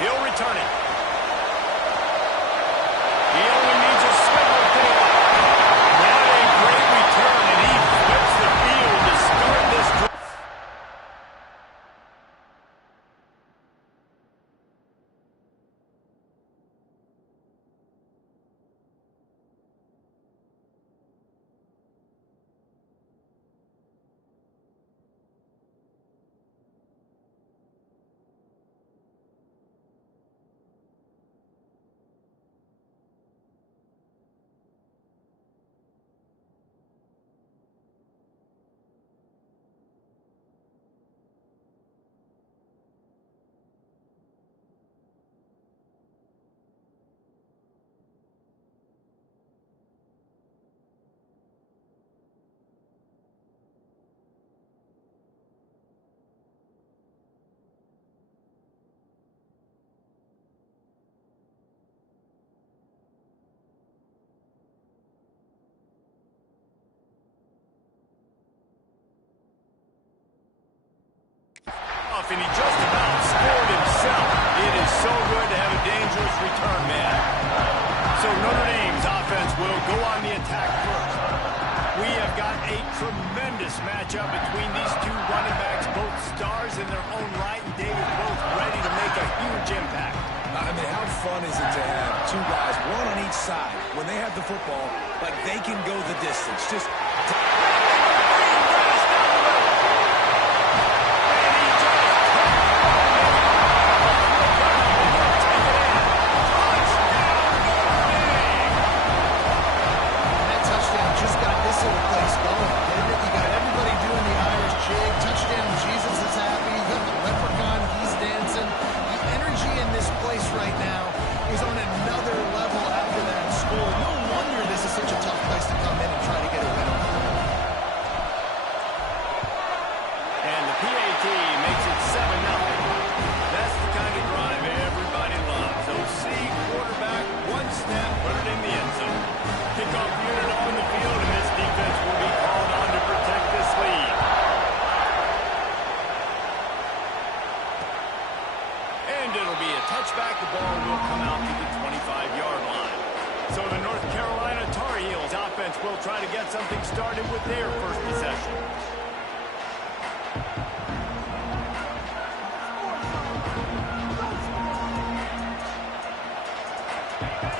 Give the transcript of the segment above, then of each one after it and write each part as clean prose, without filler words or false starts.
He'll return it. He only needs a swivel tail. What a great return, and he flips the field to start this drive. And he just about scored himself. It is so good to have a dangerous return man. So Notre Dame's offense will go on the attack first. We have got a tremendous matchup between these two running backs, both stars in their own right, and David, both ready to make a huge impact. I mean, how fun is it to have two guys, one on each side, when they have the football, like they can go the distance. Just... Touchback, the ball will come out to the 25-yard line. So the North Carolina Tar Heels offense will try to get something started with their first possession.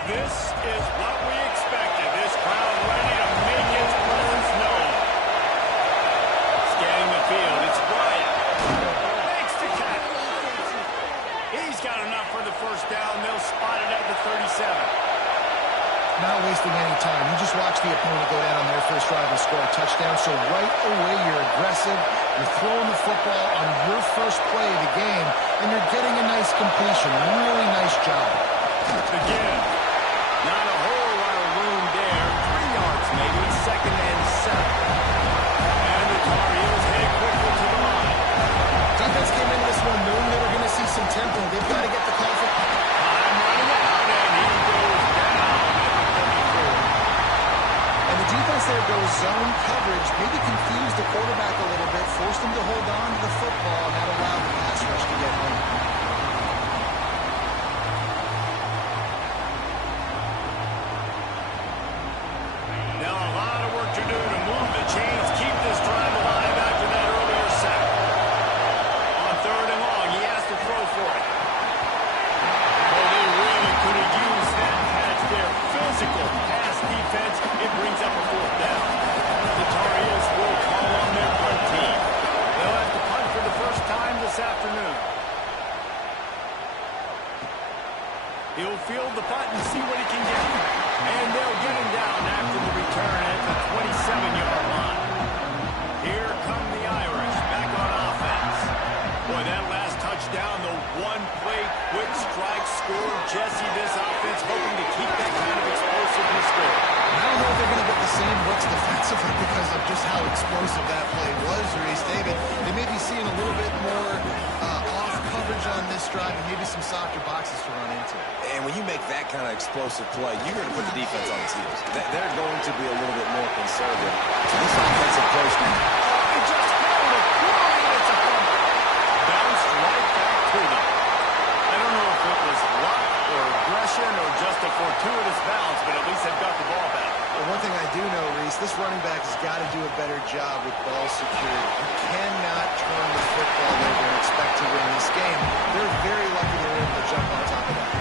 This is what we expected. This crowd ready to make its presence known. Scanning the field, it's Bryant. Makes the catch. He's got enough for the first down. They'll spot it at the 37. Not wasting any time. You just watch the opponent go down on their first drive and score a touchdown. So right away, you're aggressive. You're throwing the football on your first play of the game, and you're getting a nice completion. Really nice job. Again, not a whole lot of room there. 3 yards maybe, 2nd and 7. And the Tar Heels head quickly to the line. Defense came in this one knowing they were going to see some tempo. They've got to get the call for... I'm running out, and he goes down at the 34. And the defense there goes zone coverage, maybe confused the quarterback a little bit, forced him to hold on to the football, and that allowed the pass rush to get home. Now a lot of work to do to move the chains, keep this drive alive after that earlier sack. On 3rd and long, he has to throw for it. Oh, they really could have used that catch there. Physical pass defense. It brings up a 4th down. The Tar Heels will call on their punt team. They'll have to punt for the first time this afternoon. He'll field the punt and see what he can get. And they'll get him down after the return at the 27-yard line. Here come the Irish back on offense. Boy, that last touchdown, the one-play quick strike score. Jesse, this offense hoping to keep that kind of explosiveness going. I don't know if they're going to get the same looks defensively because of just how explosive that play was, Reese. David, they may be seeing a little bit more off coverage on this drive and maybe some softer boxes to run into. And when you make that kind of explosive play, you're going to put the defense on its heels. They're going to be a little bit more conservative. So this offensive approach can... He just held it. It's a fumble. Bounced right back to them. I don't know if it job with ball security. You cannot turn the football over and expect to win this game. They're very lucky they were able to jump on top of that.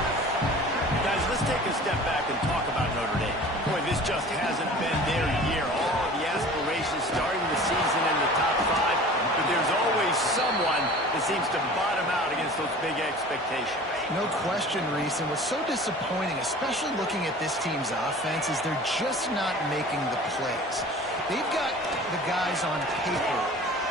Guys, let's take a step back and talk about Notre Dame. Boy, this just hasn't been their year. All of the aspirations starting the season in the top 5, but there's always someone that seems to bottom out against those big expectations. No question, Reese, and what's so disappointing, especially looking at this team's offense, is they're just not making the plays. They've got the guys on paper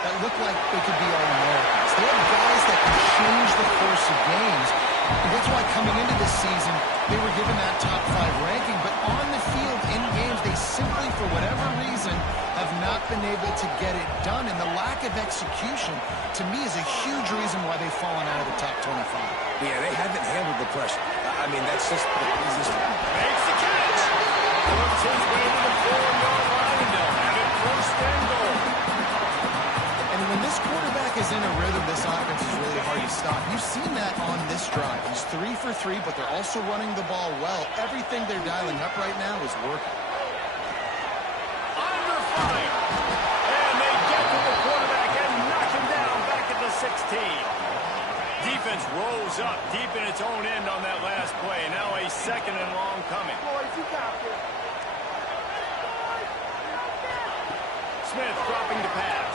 that look like they could be All-Americans. They have guys that can change the course of games, and that's why coming into this season, they were given that top 5 ranking, but on the field, in games, they simply, for whatever reason, have not been able to get it done, and the lack of execution, to me, is a huge reason why they've fallen out of the top 25. Yeah, they haven't handled the pressure. I mean, that's just the easiest one. Makes the catch. Works his way to the 4-yard line, and they'll have it first and goal. And when this quarterback is in a rhythm, this offense is really hard to stop. You've seen that on this drive. He's 3 for 3, but they're also running the ball well. Everything they're dialing up right now is working. Under fire. And they get to the quarterback and knock him down back at the 16. Defense rolls up deep in its own end on that last play. Now a 2nd and long coming. Smith dropping the pass.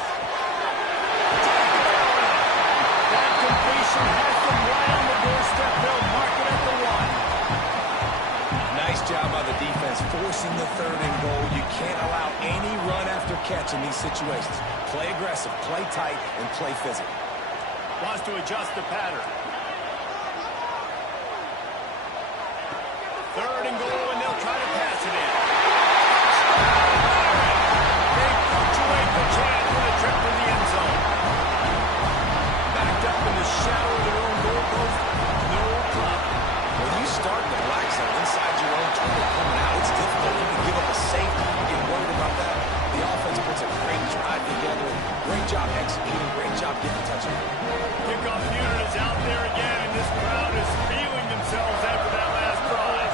That completion has them right on the doorstep. They'll mark it at the 1. Nice job by the defense forcing the 3rd and goal. You can't allow any run after catch in these situations. Play aggressive, play tight, and play physical. Wants to adjust the pattern. 3rd and goal, and they'll try to pass it in. They punctuate the chance with a trip to the end zone. Backed up in the shadow of their own goalpost, no problem. When you start in the black zone inside your own 20 coming out, it's difficult. You can give up a safety. You get worried about that. The offense puts a great drive together. Great job executing. Great job getting a touchdown. Kickoff unit is out there again, and this crowd is feeling themselves after that last drive.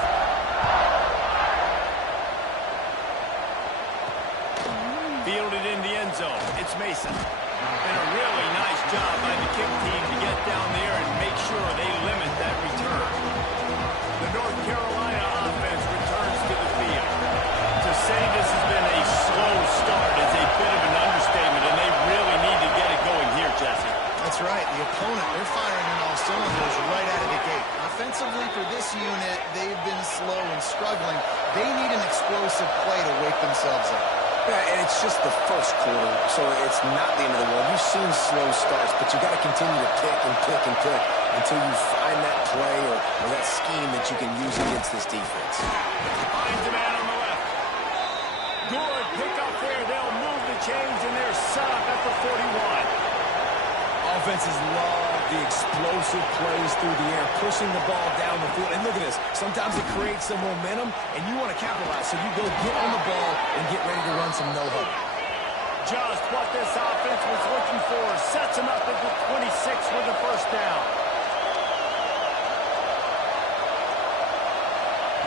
Fielded in the end zone. It's Mason. And a really nice job by the kick team to get down there and make sure they limit that return. The North Carolina offense returns to the field. To say this has been a slow start is a bit of an understatement, and they really need to get it going here, Jesse. That's right. The opponent, they're firing on all cylinders right out of the gate. Offensively, for this unit, they've been slow and struggling. They need an explosive play to wake themselves up. Yeah, and it's just the first quarter, so it's not the end of the world. You've seen slow starts, but you got to continue to pick and pick and pick until you find that play or that scheme that you can use against this defense. Finds a man on the left. Good pick up there. They'll move the chains, and they're set up at the 41. Offenses love the explosive plays through the air, pushing the ball down the field. And look at this. Sometimes it creates some momentum, and you want to capitalize. So you go get on the ball and get ready to run some no-huddle. Just what this offense was looking for. Sets them up at the 26 with the first down.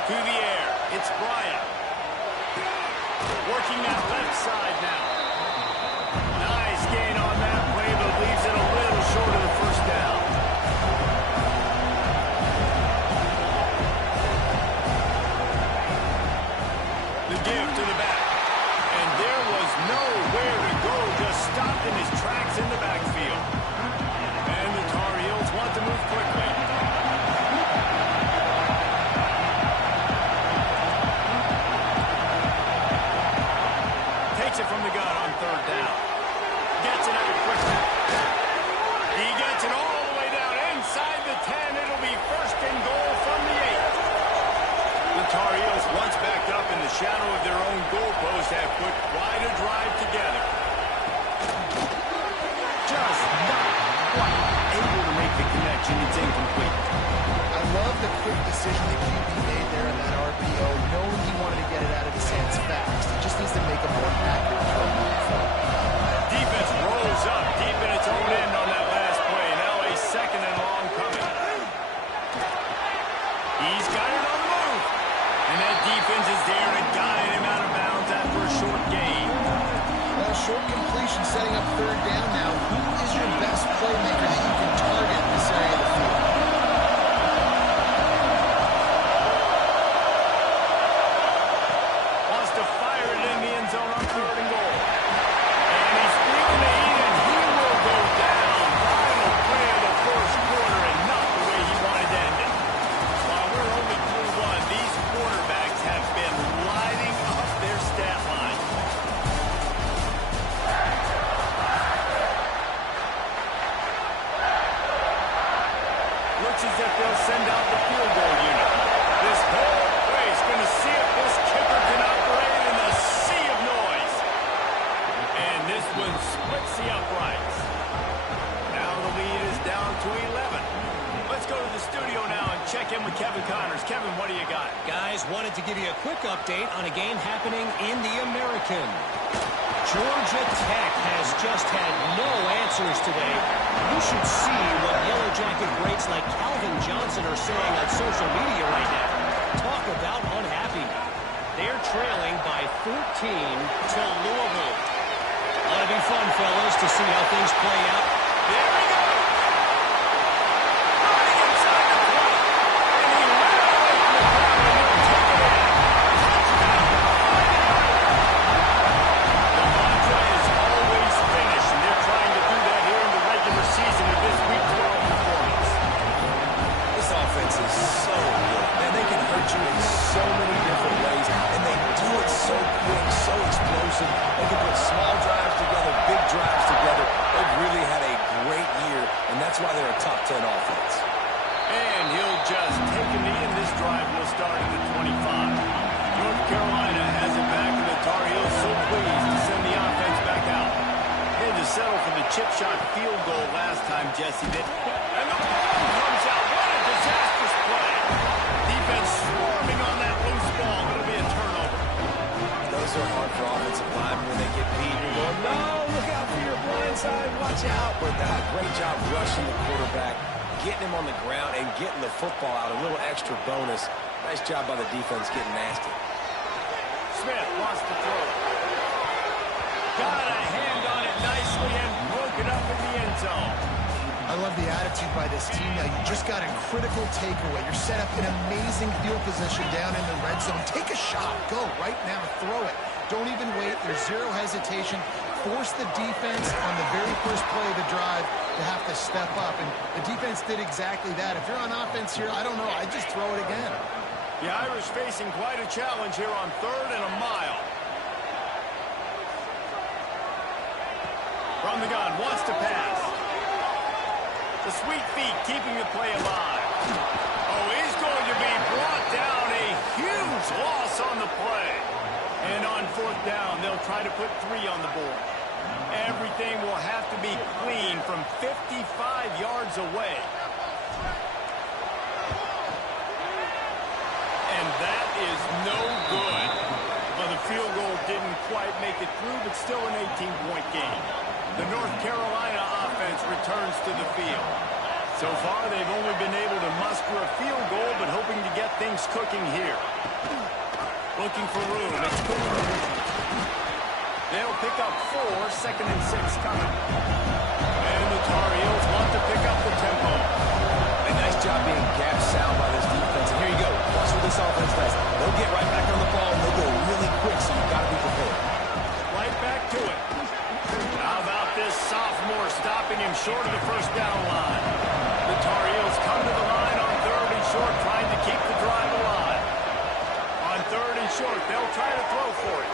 To the air. It's Bryant. Working that left side now. Nice gain on that play, but leaves it a little short of the first down. The give to the back. And there was nowhere to go, just stopped in his tracks in the backfield. And the Tar Heels want to move quickly. Takes it from the gun on 3rd down. Gets it out quickly. He gets it all the way down inside the 10. It'll be 1st and goal from the 8. The Tar Heels, once backed up in the shadow of their own goalpost, have put quite a drive together. Just not quite able to make the connection. It's incomplete. I love the quick decision that QB made there in that RPO, knowing he wanted to get it out of his hands fast. He just needs to make a more accurate throw moving forward. Defense rolls up deep in its own end on that last play. Now a 2nd and long coming. He's got it on the move. And that defense is there and got him out of bounds after a short gain. Well, short setting up third down now. Who is your best playmaker that you can target in this area of the field? Wants to fire it in the end zone on 3rd and goal. And he's bringing the heat, and he will go down. Final play of the first quarter, and not the way he wanted to end it. While we're only through one, these quarterbacks have been lighting up their stat line. Looks as if they'll send out the field goal unit. This whole place going to see if this kicker can operate in a sea of noise. And this one splits the uprights. Now the lead is down to 11. Let's go to the studio now and check in with Kevin Connors. Kevin, what do you got? Guys, wanted to give you a quick update on a game happening in the American. Georgia Tech has just had no answers today. You should see what Yellow Jacket greats like Calvin Johnson are saying on social media right now. Talk about unhappy. They're trailing by 14 to Louisville. Ought to be fun, fellas, to see how things play out. There we go. Running inside the 20. And he ran away from the crowd and will take it in. Touchdown, 49ers. The mantra is always finish, and they're trying to do that here in the regular season with this Week 12 performance. This offense is so good. Man, they can hurt you in so many different ways, and they do it so quick, so explosive. They can put small drives together, big drives together. They've really had a great year, and that's why they're a top 10 offense. And he'll just take a knee, and this drive will start at the 25. North Carolina has it back, and the Tar Heels so pleased to send the offense back out. They had to settle for the chip shot field goal last time, Jesse did. And the ball comes out. What a disastrous play. Defense swarming on that loose ball. It'll be a turnover. Those are hard for offensive linemen when they get beat. You're going, no, look out for your blind side, watch out. But great job rushing the quarterback, getting him on the ground, and getting the football out. A little extra bonus. Nice job by the defense getting nasty. Smith wants to throw. Got a hand on it nicely and broke it up in the end zone. I love the attitude by this team now. You just got a critical takeaway. You're set up in amazing field position down in the red zone. Take a shot. Go right now. Throw it. Don't even wait. There's zero hesitation. Force the defense on the very first play of the drive to have to step up. And the defense did exactly that. If you're on offense here, I don't know. I'd just throw it again. The Irish facing quite a challenge here on 3rd and a mile. From the gun, wants to pass. The sweet feet keeping the play alive. Oh, he's going to be brought down. A huge loss on the play. And on 4th down, they'll try to put 3 on the board. Everything will have to be clean from 55 yards away. And that is no good. Well, the field goal didn't quite make it through, but still an 18-point game. The North Carolina offense returns to the field. So far, they've only been able to muster a field goal, but hoping to get things cooking here. Looking for room. It's Cooper. They'll pick up 4, 2nd and 6 coming. And the Tar Heels want to pick up the tempo. A nice job being gapped sound by this defense. And here you go. Watch what this offense does. They'll get right back on the ball, and they'll go really quick, so you've got to be prepared. Right back to it. How about this sophomore stopping him short of the first down line? The Tar Heels come to the line on 3rd and short, trying to keep the drive alive. On 3rd and short, they'll try to throw for it.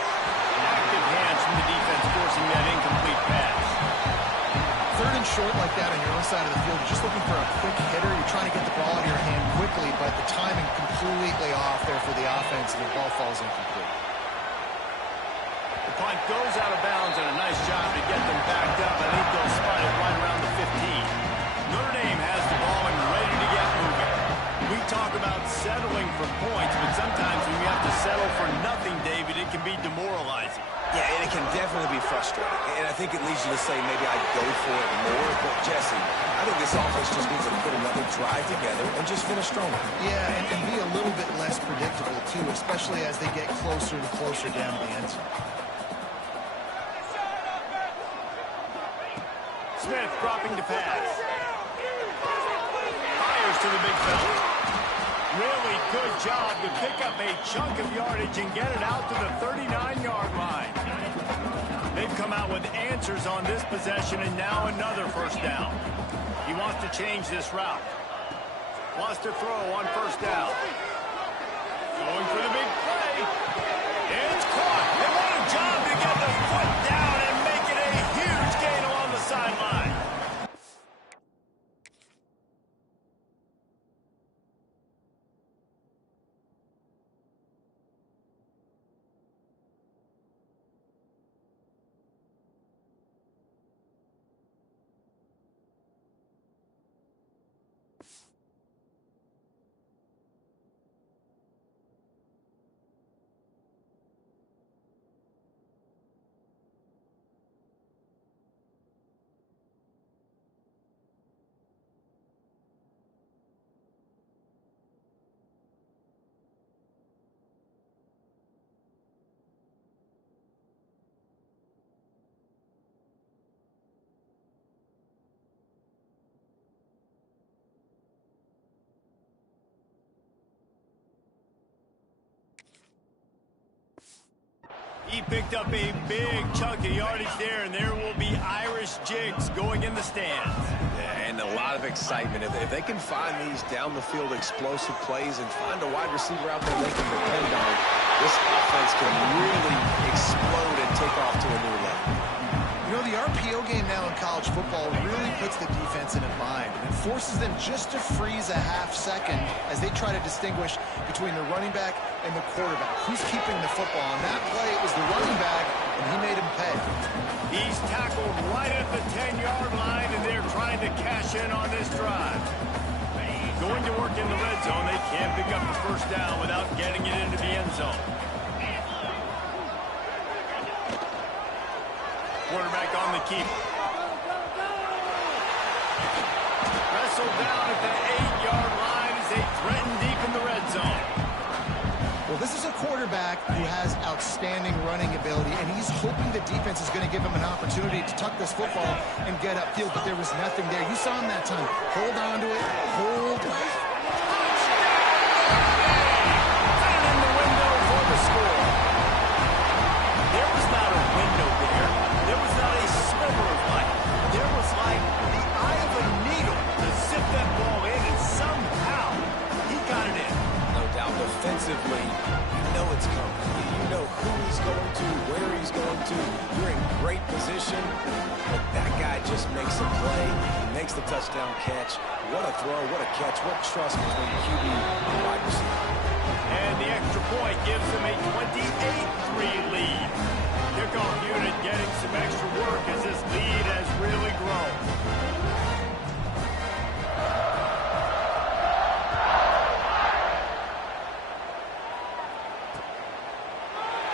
Active hands from the defense forcing that incomplete pass. 3rd and short like that on your own side of the field, you're just looking for a quick hitter. You're trying to get the ball out of your hand quickly, but the timing completely off there for the offense, and the ball falls incomplete. The punt goes out of bounds, and a nice job to get them backed up. I think they'll spot it right around the 15. Notre Dame has the ball and ready to get moving. We talk about settling for points, but sometimes when you have to settle for nothing, David, it can be demoralizing. Yeah, and it can definitely be frustrating. And I think it leads you to say maybe I'd go for it more. But, Jesse, I think this offense just needs to put another drive together and just finish stronger. Yeah, and be a little bit less predictable, too, especially as they get closer and closer down to the end zone. Smith dropping to pass. Fires to the big fella. Really good job to pick up a chunk of yardage and get it out to the 39-yard line. They've come out with answers on this possession, and now another first down. He wants to change this route. Wants to throw on first down. Going for the big play. It's caught. And what a job to get the foot down and make it a huge gain along the sideline. He picked up a big chunk of yardage there, and there will be Irish jigs going in the stands. Yeah, and a lot of excitement. If they can find these down-the-field explosive plays and find a wide receiver out there they can depend on, this offense can really explode and take off to a new level. You know, the RPO game now in college football really puts the defense in a bind. It forces them just to freeze a half second as they try to distinguish between the running back and the quarterback. Who's keeping the football? On that play, it was the running back, and he made him pay. He's tackled right at the 10-yard line, and they're trying to cash in on this drive. Going to work in the red zone. They can't pick up the first down without getting it into the end zone. Quarterback on the keep. Wrestled down at the 8-yard line as they threaten deep in the red zone. Well, this is a quarterback who has outstanding running ability, and he's hoping the defense is going to give him an opportunity to tuck this football and get upfield, but there was nothing there. You saw him that time. Hold on to it. Hold. Right in the window for the score. There was not a window there. There was not a sliver of light. There was like the eye of a needle to zip that ball in, and somehow he got it in. No doubt defensively, you know it's coming. You know who he's going to, where he's going to. You're in great position, but that guy just makes a play. He makes the touchdown catch. What a throw, what a catch, what trust between QB and wide receiver. And the extra point gives them a 28-3 lead. Kickoff unit getting some extra work as this lead has really grown.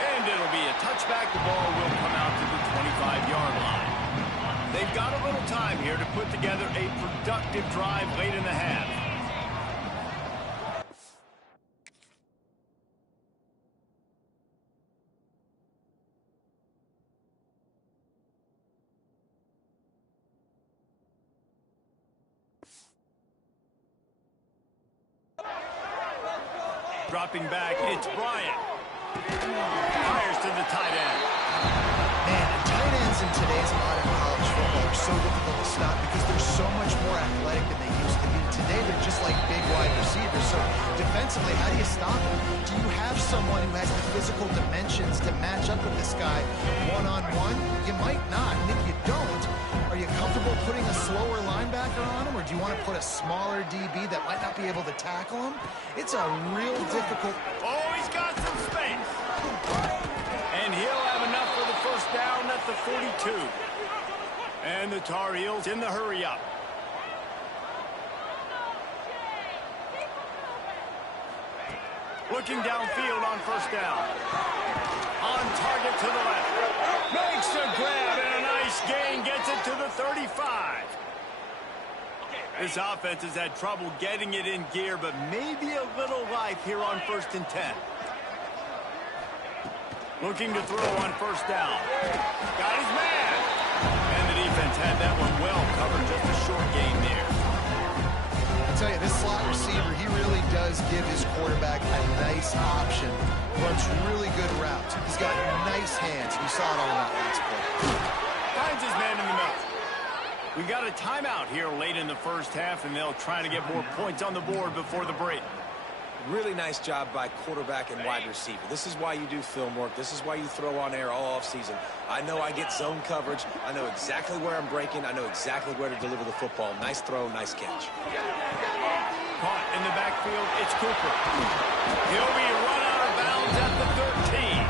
And it'll be a touchback. The ball will come out to the 25-yard line. They've got a little time here to put together a productive drive late in the half. Dropping back, it's Bryant. Fires to the tight end. Man, tight ends in today's modern college football are so difficult to stop because they're so much more athletic than they used to be. Today, they're just like big wide receivers. So defensively, how do you stop them? Do you have someone who has the physical dimensions to match up with this guy one-on-one? You might not. And if you don't, are you comfortable putting a slower linebacker on him, or do you want to put a smaller DB that might not be able to tackle him? It's a real difficult... Oh, he's got some space. And he'll have enough for the first down at the 42. And the Tar Heels in the hurry-up. Looking downfield on first down. On target to the left. Makes a grab and a nice gain. Gets it to the 35. This offense has had trouble getting it in gear, but maybe a little life here on 1st and 10. Looking to throw on first down. Got his man. And the defense had that one well short game there. I tell you, this slot receiver, he really does give his quarterback a nice option. Runs really good routes. He's got nice hands. We saw it all in that last play. Finds his man in the middle. We got a timeout here late in the first half, and they'll try to get more points on the board before the break. Really nice job by quarterback and wide receiver. This is why you do film work. This is why you throw on air all offseason. I know I get zone coverage. I know exactly where I'm breaking. I know exactly where to deliver the football. Nice throw, nice catch. Caught in the backfield, it's Cooper. He'll be run out of bounds at the 13.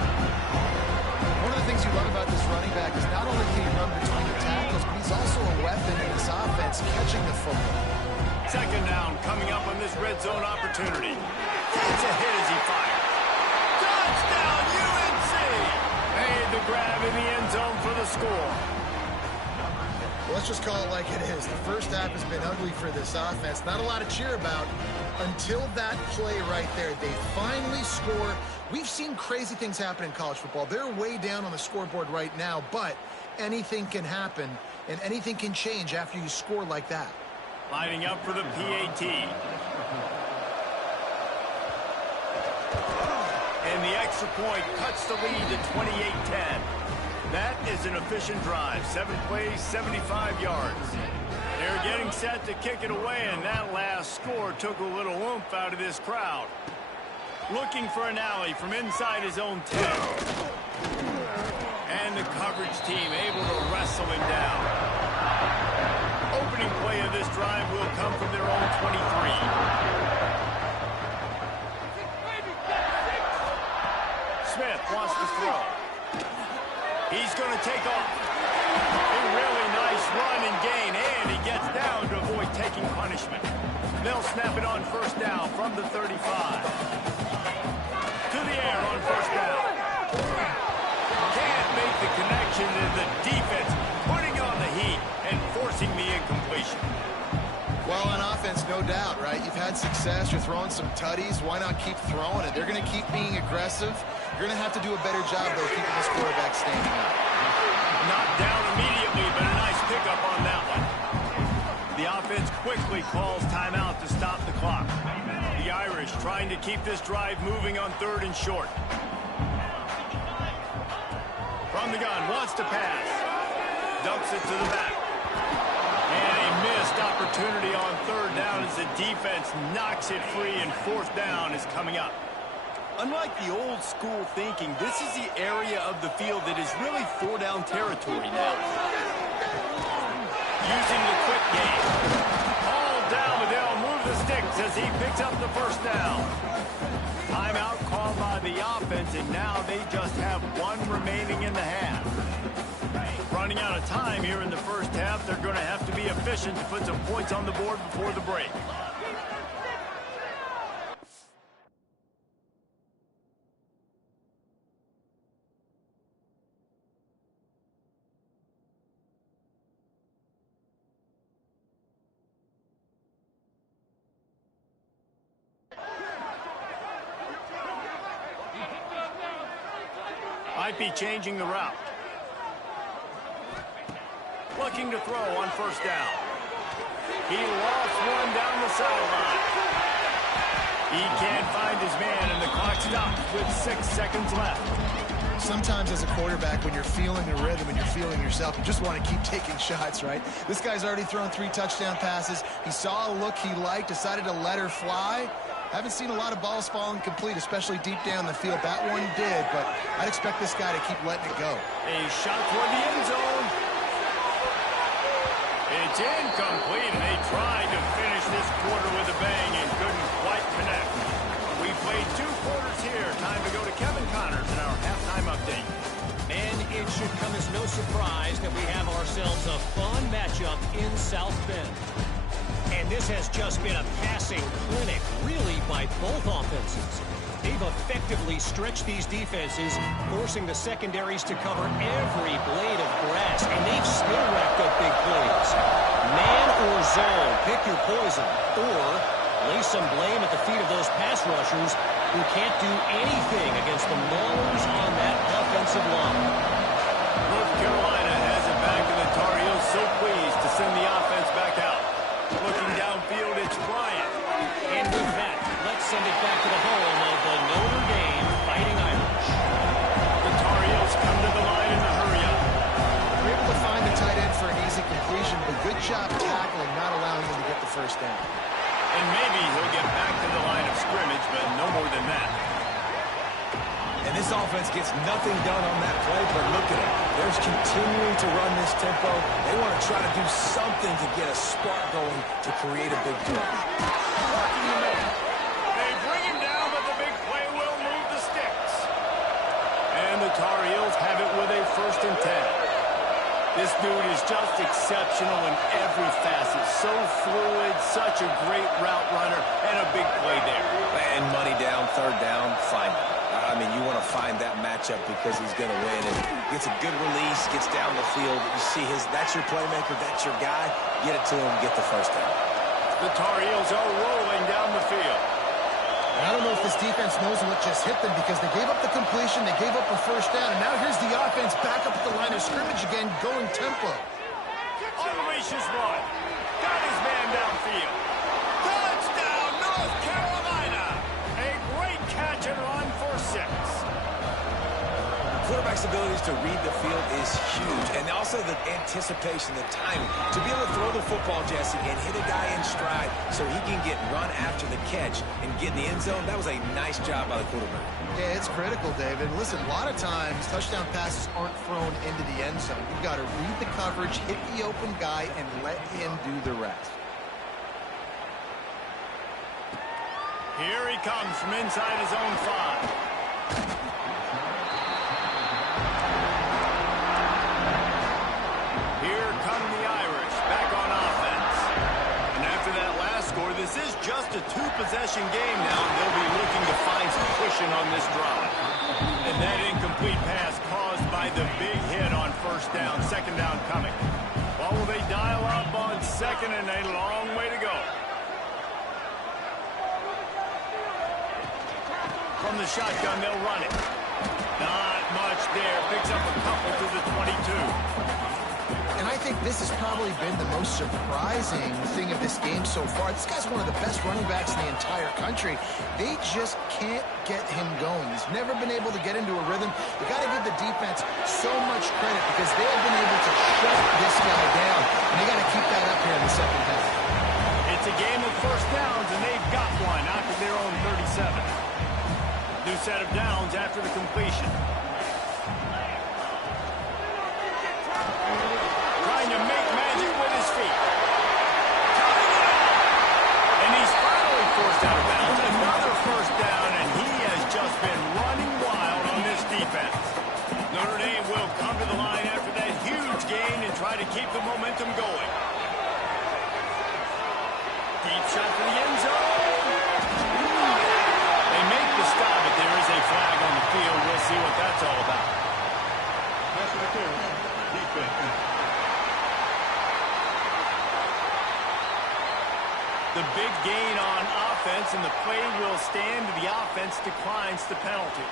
One of the things you love about this running back is not only can he run between the tackles, but he's also a weapon in this offense catching the football. Second down coming up on this red zone opportunity. That's a hit as he fired. Touchdown, UNC! Made the grab in the end zone for the score. Well, let's just call it like it is. The first half has been ugly for this offense. Not a lot to cheer about until that play right there. They finally score. We've seen crazy things happen in college football. They're way down on the scoreboard right now, but anything can happen, and anything can change after you score like that. Lining up for the PAT. And the extra point cuts the lead to 28-10. That is an efficient drive. 7 plays, 75 yards. They're getting set to kick it away, and that last score took a little oomph out of this crowd. Looking for an alley from inside his own 10. And the coverage team able to wrestle him down. Opening play of this drive will come from their own 23. Smith wants to throw. He's going to take off. A really nice run and gain, and he gets down to avoid taking punishment. They'll snap it on first down from the 35. To the air on first down. Can't make the connection, and the defense putting on the heat and forcing the incompletion. Well, on offense, no doubt, right? You've had success. You're throwing some tutties. Why not keep throwing it? They're going to keep being aggressive. You're going to have to do a better job, though, keeping this quarterback standing up. Not down immediately, but a nice pickup on that one. The offense quickly calls timeout to stop the clock. The Irish trying to keep this drive moving on 3rd and short. From the gun, wants to pass. Dumps it to the back. And a missed opportunity on 3rd down as the defense knocks it free, and 4th down is coming up. Unlike the old school thinking, this is the area of the field that is really 4-down territory now. Using the quick game. Hauled down, but they'll move the sticks as he picks up the first down. Timeout called by the offense, and now they just have 1 remaining in the half. Running out of time here in the first half, they're going to have to be efficient to put some points on the board before the break. Might be changing the route. Looking to throw on first down. He lost one down the sideline. He can't find his man, and the clock stops with 6 seconds left. Sometimes as a quarterback, when you're feeling the rhythm and you're feeling yourself, you just want to keep taking shots, right? This guy's already thrown 3 touchdown passes. He saw a look he liked, decided to let her fly. Haven't seen a lot of balls falling complete, especially deep down the field. That one did, but I'd expect this guy to keep letting it go. A shot toward the end zone. It's incomplete, and they tried to finish this quarter with a bang and couldn't quite connect. We played 2 quarters here. Time to go to Kevin Connors in our halftime update. And it should come as no surprise that we have ourselves a fun matchup in South Bend. And this has just been a passing clinic, really, by both offenses. They've effectively stretched these defenses, forcing the secondaries to cover every blade of grass, and they've still racked up big plays. Man or zone, pick your poison, or lay some blame at the feet of those pass rushers who can't do anything against the maulers on that offensive line. North Carolina has it back, and the Tar Heels so pleased to send the offense back out. downfield, it's Bryant. And with that, let's send it back to the home of the Notre Dame Fighting Irish. The Tar Heels come to the line in the hurry-up. They're able to find the tight end for an easy completion, but good job tackling, not allowing him to get the first down. And maybe he'll get back to the line of scrimmage, but no more than that. And this offense gets nothing done on that play, but look at it. They're continuing to run this tempo. They want to try to do something to get a spark going to create a big play. Working the middle. They bring him down, but the big play will move the sticks. And the Tar Heels have it with a 1st and 10. This dude is just exceptional in every facet. So fluid, such a great route runner, and a big play there. And money down, 3rd down, fine. I mean, you want to find that matchup because he's going to win. And gets a good release, gets down the field. You see that's your playmaker, that's your guy. Get it to him, get the 1st down. The Tar Heels are rolling down the field. And I don't know if this defense knows what just hit them because they gave up the completion, they gave up a 1st down, and now here's the offense back up at the line of scrimmage again, going tempo. Unleashes one. Got his man downfield. Touchdown, North Carolina. A great catch and run for 6. Quarterback's abilities to read the field is huge. And also the anticipation, the timing. To be able to throw the football, Jesse, and hit a guy in stride so he can get run after the catch and get in the end zone, that was a nice job by the quarterback. Yeah, it's critical, David. Listen, a lot of times touchdown passes aren't thrown into the end zone. You've got to read the coverage, hit the open guy, and let him do the rest. Here he comes from inside his own 5. Here come the Irish back on offense. And after that last score, this is just a 2-possession game now, and they'll be looking to find some cushion on this drive. And that incomplete pass caused by the big hit on 1st down, 2nd down coming. Well, will they dial up on 2nd and a long way to go? From the shotgun, they'll run it. Not much there. Picks up a couple to the 22. And I think this has probably been the most surprising thing of this game so far. This guy's one of the best running backs in the entire country. They just can't get him going. He's never been able to get into a rhythm. You got to give the defense so much credit because they have been able to shut this guy down. And they got to keep that up here in the 2nd half. It's a game of 1st downs, and they've got one out to their own 37. New set of downs after the completion. Trying to make magic with his feet. Tying it up. And he's finally forced out of bounds. Another 1st down, and he has just been running wild on this defense. Notre Dame will come to the line after that huge gain and try to keep the momentum going. Deep shot for the end zone. They make the stop, but there is a flag on the field. We'll see what that's all about. The big gain on offense, and the play will stand. The offense declines the penalty.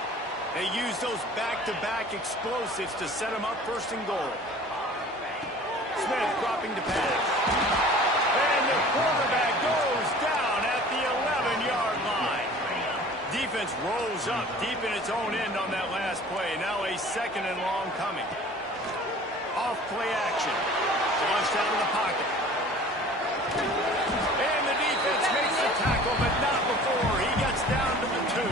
They use those back-to-back explosives to set them up 1st and goal. Smith dropping to pass. And the quarterback goes down at the 11-yard line. Defense rolls up deep in its own end on that last play. Now a 2nd and long coming. Off play action. Launched out of the pocket. And the defense makes the tackle, but not before he gets down to the 2.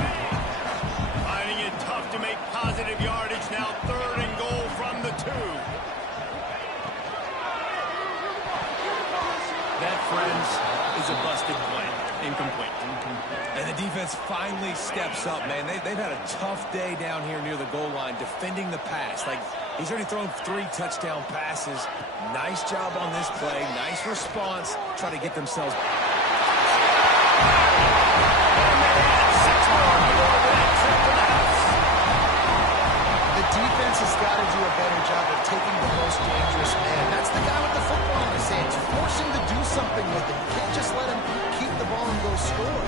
Finding it tough to make positive yardage. Now 3rd and goal from the 2. That, friends, is a busted play. Incomplete. And the defense finally steps up, man. They've had a tough day down here near the goal line defending the pass. Like, he's already thrown 3 touchdown passes. Nice job on this play. Nice response. Try to get themselves. And they add 6 more to go over that trip to the house. The defense has got to do a better job of taking the most dangerous man. That's the guy with the football in his hands. Force him to do something with it. You can't just let him keep the ball and go score.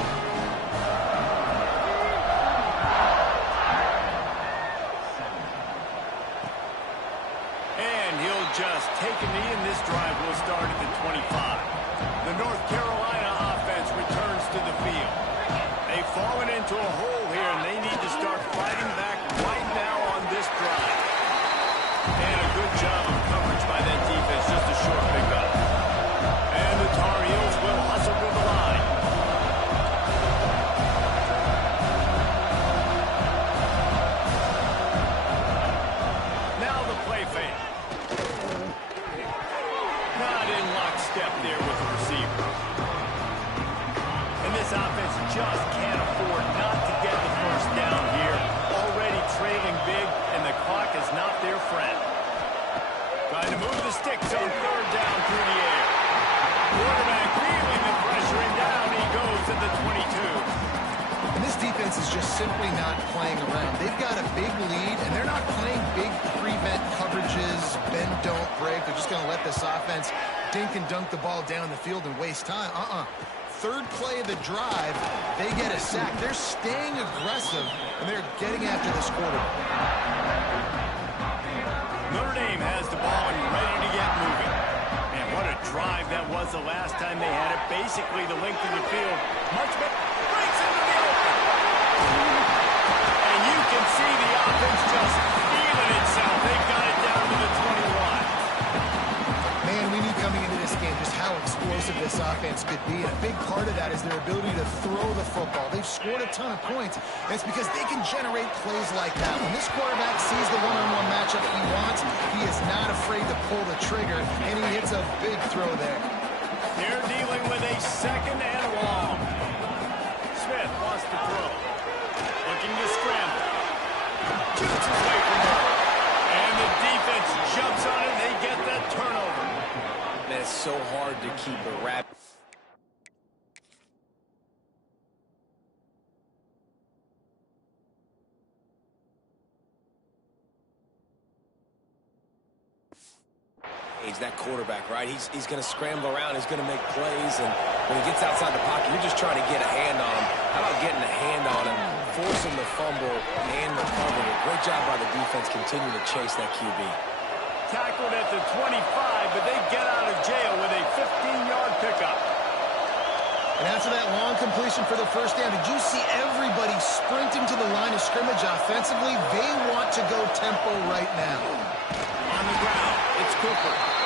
And he'll just take a knee, and this drive will start at the 25. The North Carolina into a hole here, and they need to start fighting back right now on this drive. And a good job of coverage by that defense, just a short pickup. And the Tar Heels will hustle to the line. Now the play fake. Not in lockstep there with the receiver. And this offense just can't afford not to get the first down here. Already trailing big, and the clock is not their friend. Trying to move the sticks on third down through the air. Quarterback feeling the pressure, and down he goes at the 22. And this defense is just simply not playing around. They've got a big lead, and they're not playing big prevent coverages, bend, don't break. They're just going to let this offense dink and dunk the ball down the field and waste time. Third play of the drive, they get a sack. They're staying aggressive, and they're getting after this quarterback. Notre Dame has the ball and ready to get moving. And what a drive that was the last time they had it. Basically the length of the field. Much better. Breaks into the open. And you can see the offense just feeling itself. They've got it down to the 21. Man, we knew coming into this game just how explosive this offense could be. And a big part of that is their ability to throw the football. They've scored a ton of points, and it's because they can generate plays like that. When this quarterback sees the one-on-one matchup he wants, he is not afraid to pull the trigger, and he hits a big throw there. They're dealing with a second and long. Smith wants to throw. Looking to scramble. Shoots his way from there. And the defense jumps on it. They get that turnover. Man, it's so hard to keep a wrap. That quarterback, right? He's going to scramble around. He's going to make plays, and when he gets outside the pocket, you're just trying to get a hand on him. How about getting a hand on him, forcing the fumble, and recovering it? Great job by the defense continuing to chase that QB. Tackled at the 25, but they get out of jail with a 15-yard pickup. And after that long completion for the first down, did you see everybody sprinting to the line of scrimmage offensively? They want to go tempo right now. On the ground, it's Cooper.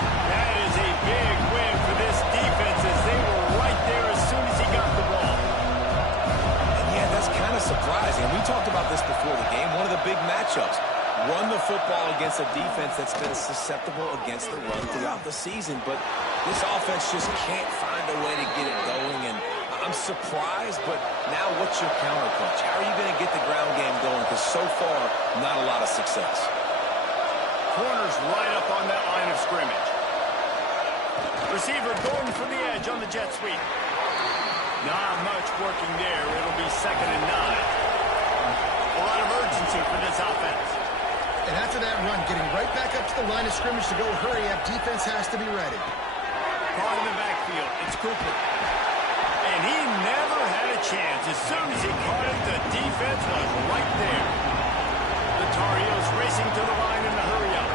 That is a big win for this defense as they were right there as soon as he got the ball. And yeah, that's kind of surprising. We talked about this before the game. One of the big matchups. Run the football against a defense that's been susceptible against the run throughout the season. But this offense just can't find a way to get it going. And I'm surprised, but now what's your counterpunch? How are you going to get the ground game going? Because so far, not a lot of success. Corners right up on that line of scrimmage. Receiver going for the edge on the jet sweep. Not much working there. It'll be 2nd and 9. A lot of urgency for this offense. And after that run, getting right back up to the line of scrimmage to go hurry up, defense has to be ready. Caught in the backfield. It's Cooper. And he never had a chance. As soon as he caught it, the defense was right there. The Tar Heels racing to the line in the hurry up.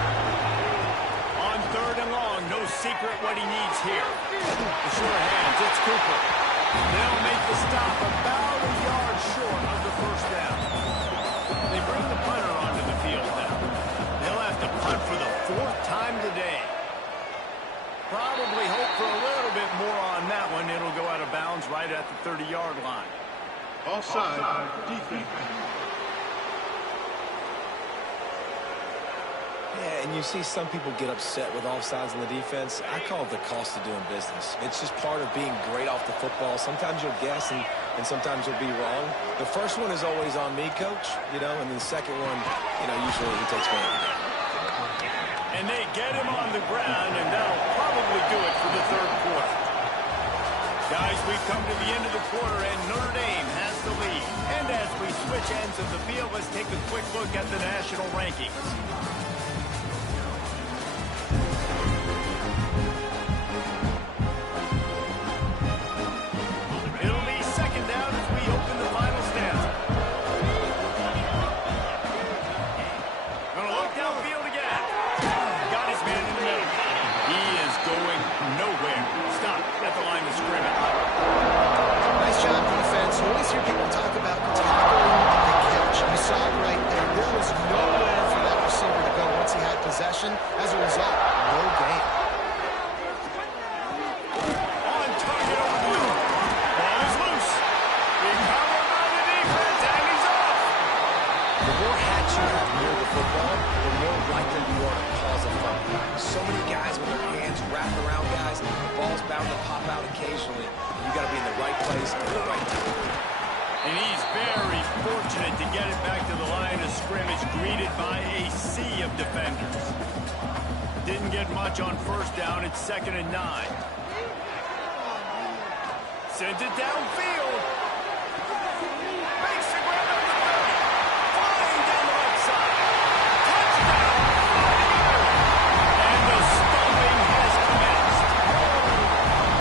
On 3rd and long, no secret what he needs here. The sure hands, it's Cooper. They'll make the stop about a yard short of the first down. They bring the punter onto the field now. They'll have to punt for the 4th time today. Probably hope for a little bit more on that one. It'll go out of bounds right at the 30-yard line. Offside, defense. Yeah, and you see some people get upset with offsides on the defense. I call it the cost of doing business. It's just part of being great off the football. Sometimes you'll guess, and sometimes you'll be wrong. The first one is always on me, Coach, and the second one, usually he takes me every day. And they get him on the ground, and that'll probably do it for the 3rd quarter. Guys, we've come to the end of the quarter, and Notre Dame has the lead. And as we switch ends of the field, let's take a quick look at the national rankings. It'll be 2nd down as we open the final stanza. Gonna look downfield again. Got his man in the middle. He is going nowhere. Stop at the line of scrimmage. Nice job, defense, You always hear people talk about tackling the catch. You saw it right there. There was nowhere for that receiver to go once he had possession. As a result, no gain. On target over the middle. Ball is loose. Recovered by the defense, and he's off. The more hats you have near the football, the more likely you are to cause a fumble. So many guys with their hands wrapped around guys, the ball's bound to pop out occasionally. You got to be in the right place at the right time. And he's very fortunate to get it back to the line of scrimmage, greeted by a sea of defenders. Didn't get much on first down. It's 2nd and 9. Sends it downfield. Makes the grab at the 30. Flying down the right side. Touchdown. And the stomping has commenced.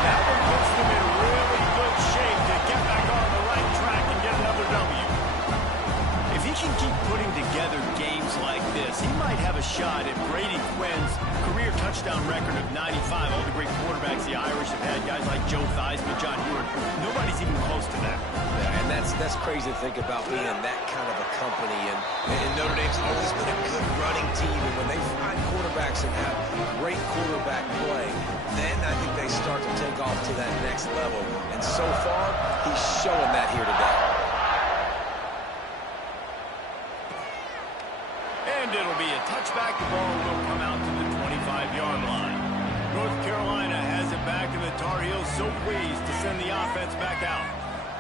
That one puts them in really good shape to get back on the right track and get another W. If he can keep putting together games like this, he might have a shot at Brady Quinn's career touchdown record of 95. All the great quarterbacks the Irish have had, guys like Joe Theismann, John Hewitt. Nobody's even close to that. Yeah, and that's crazy to think about being that kind of a company. And Notre Dame's always been a good running team. And when they find quarterbacks and have great quarterback play, then I think they start to take off to that next level. And so far, he's showing that here today. And it'll be a touchback. The ball will come out to the 25-yard line. North Carolina has it back, and the Tar Heels so pleased to send the offense back out.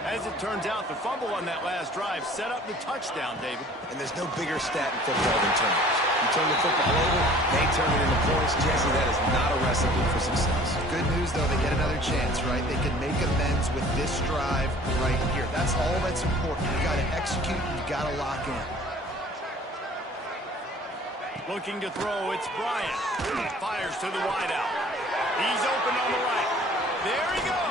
As it turns out, the fumble on that last drive set up the touchdown, David. And there's no bigger stat in football than turnovers. You turn the football over, they turn it into points. Jesse, that is not a recipe for success. Good news, though, they get another chance, right? They can make amends with this drive right here. That's all that's important. You got to execute, you got to lock in. Looking to throw, it's Bryant. Fires to the wideout. He's open on the right. There he goes.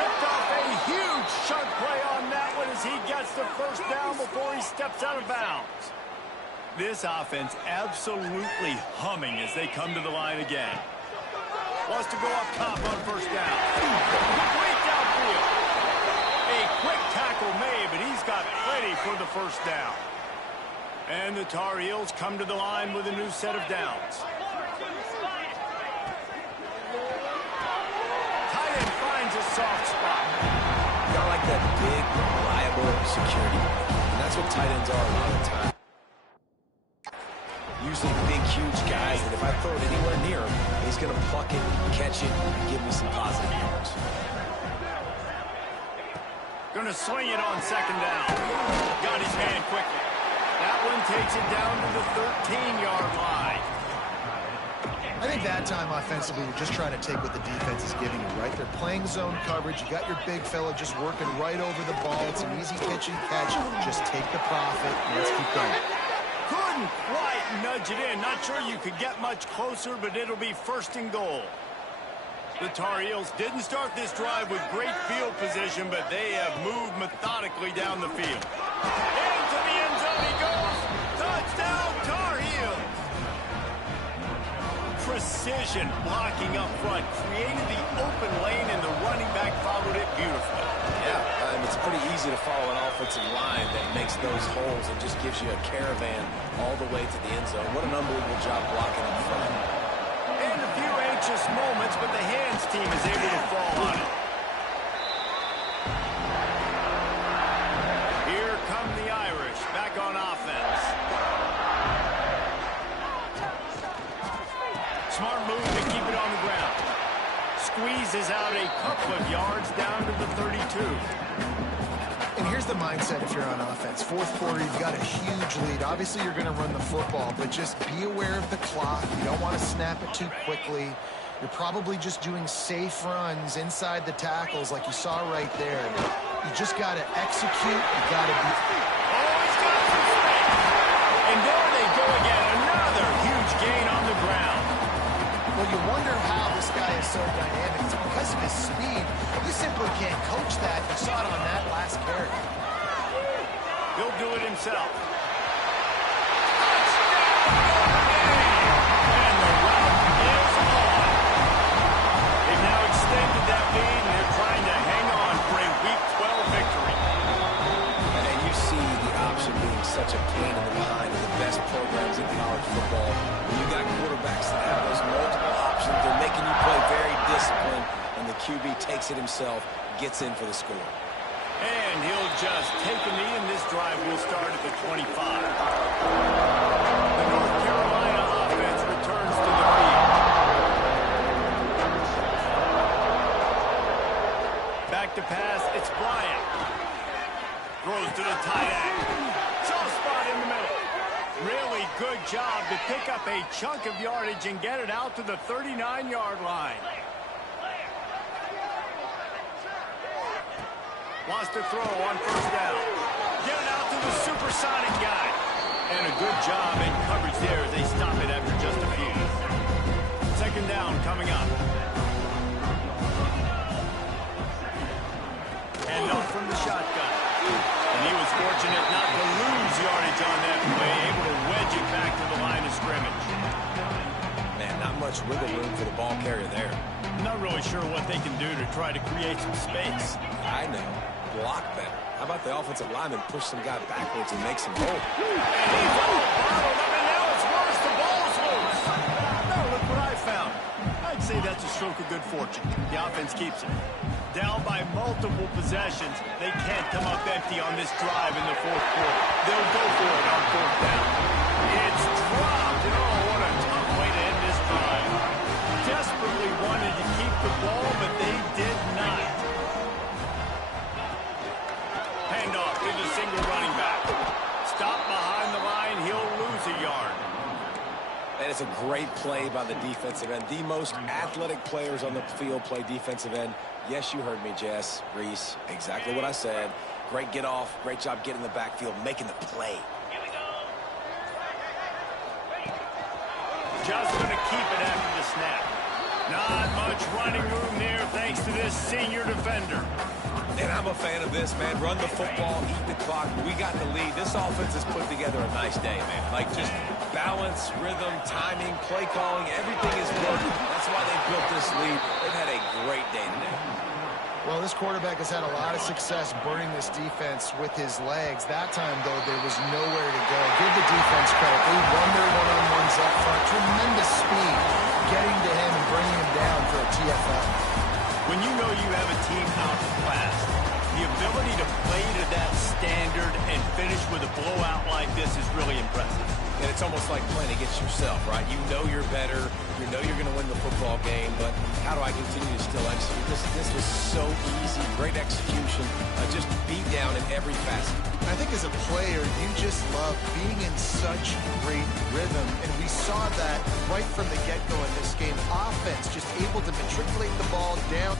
Ripped off a huge sharp play on that one as he gets the first down before he steps out of bounds. This offense absolutely humming as they come to the line again. Wants to go up top on first down. Complete downfield. A quick tackle made, but he's got plenty for the first down. And the Tar Heels come to the line with a new set of downs. Tight end finds a soft spot. Got like that big, reliable security. And that's what tight ends are a lot of the time. Usually big, huge guys that if I throw it anywhere near him, he's going to pluck it, catch it, and give me some positive yards. Going to swing it on second down. Got his hand quickly. That one takes it down to the 13-yard line. I think that time offensively, you're just trying to take what the defense is giving you, right? They're playing zone coverage. You got your big fella just working right over the ball. It's an easy pitch and catch. Just take the profit and let's keep going. Couldn't quite nudge it in. Not sure you could get much closer, but it'll be 1st and goal. The Tar Heels didn't start this drive with great field position, but they have moved methodically down the field. Into the end zone he goes. Touchdown, Tar Heels. Precision blocking up front. Created the open lane, and the running back followed it beautifully. Yeah, it's pretty easy to follow an offensive line that makes those holes and just gives you a caravan all the way to the end zone. What an unbelievable job blocking up front. And a few anxious moments, but the hands team is able to fall on it. Here come the Irish, back on offense. Smart move to keep it on the ground. Squeezes out a couple of yards down to the 32. And here's the mindset if you're on offense. 4th quarter, you've got a huge lead. Obviously, you're going to run the football, but just be aware of the clock. You don't want to snap it too quickly. You're probably just doing safe runs inside the tackles like you saw right there. You just got to execute. You got to be... Oh, he's got some space. And there they go again. Another huge gain on the ground. Well, you wonder how this guy is so dynamic. It's because of his speed. You simply can't coach that. You saw it on that last carry. He'll do it himself. And the route is on. They've now extended that lead, and they're trying to hang on for a Week 12 victory. himself, gets in for the score. And he'll just take a knee, and this drive will start at the 25. The North Carolina offense returns to the field. Back to pass, it's Bryant. Throws to the tight end. Soft spot in the middle. Really good job to pick up a chunk of yardage and get it out to the 39-yard line. Wants to throw on first down. Get it out to the supersonic guy. And a good job in coverage there as they stop it after just a few. Second down coming up. And off from the shotgun. And he was fortunate not to lose yardage on that play, able to wedge it back to the line of scrimmage. Man, not much wiggle room for the ball carrier there. I'm not really sure what they can do to try to create some space. I know. Block better. How about the offensive lineman push some guy backwards and make some hole? And he's all bottled up, and now it's worse. The ball's loose. No, look what I found. I'd say that's a stroke of good fortune. The offense keeps it. Down by multiple possessions, they can't come up empty on this drive in the fourth quarter. They'll go for it on fourth down. It's dropped. Oh, what a tough way to end this drive. Desperately wanted to keep the ball, but they did not. Handoff to the single running back. Stop behind the line. He'll lose a yard. And it's a great play by the defensive end. The most athletic players on the field play defensive end. Yes, you heard me, Jess, Reese. Exactly what I said. Great get off. Great job getting in the backfield, making the play. Just going to keep it after the snap. Not much running room there thanks to this senior defender. And I'm a fan of this, man. Run the football, eat the clock. We got the lead. This offense has put together a nice day, man. Like just balance, rhythm, timing, play calling, everything is working. That's why they built this lead. They've had a great day today. Well, this quarterback has had a lot of success burning this defense with his legs. That time, though, there was nowhere to go. Give the defense credit. They won their one-on-ones up front. Tremendous speed getting to him and bringing him down for a TFL. When you know you have a team outclassed, the ability to play to that standard and finish with a blowout like this is really impressive. And it's almost like playing against yourself, right? You know you're better. You know you're going to win the football game, but how do I continue to still execute? This was so easy. Great execution. Just beat down in every facet. I think as a player, you just love being in such great rhythm, and we saw that right from the get-go in this game. Offense just able to matriculate the ball down.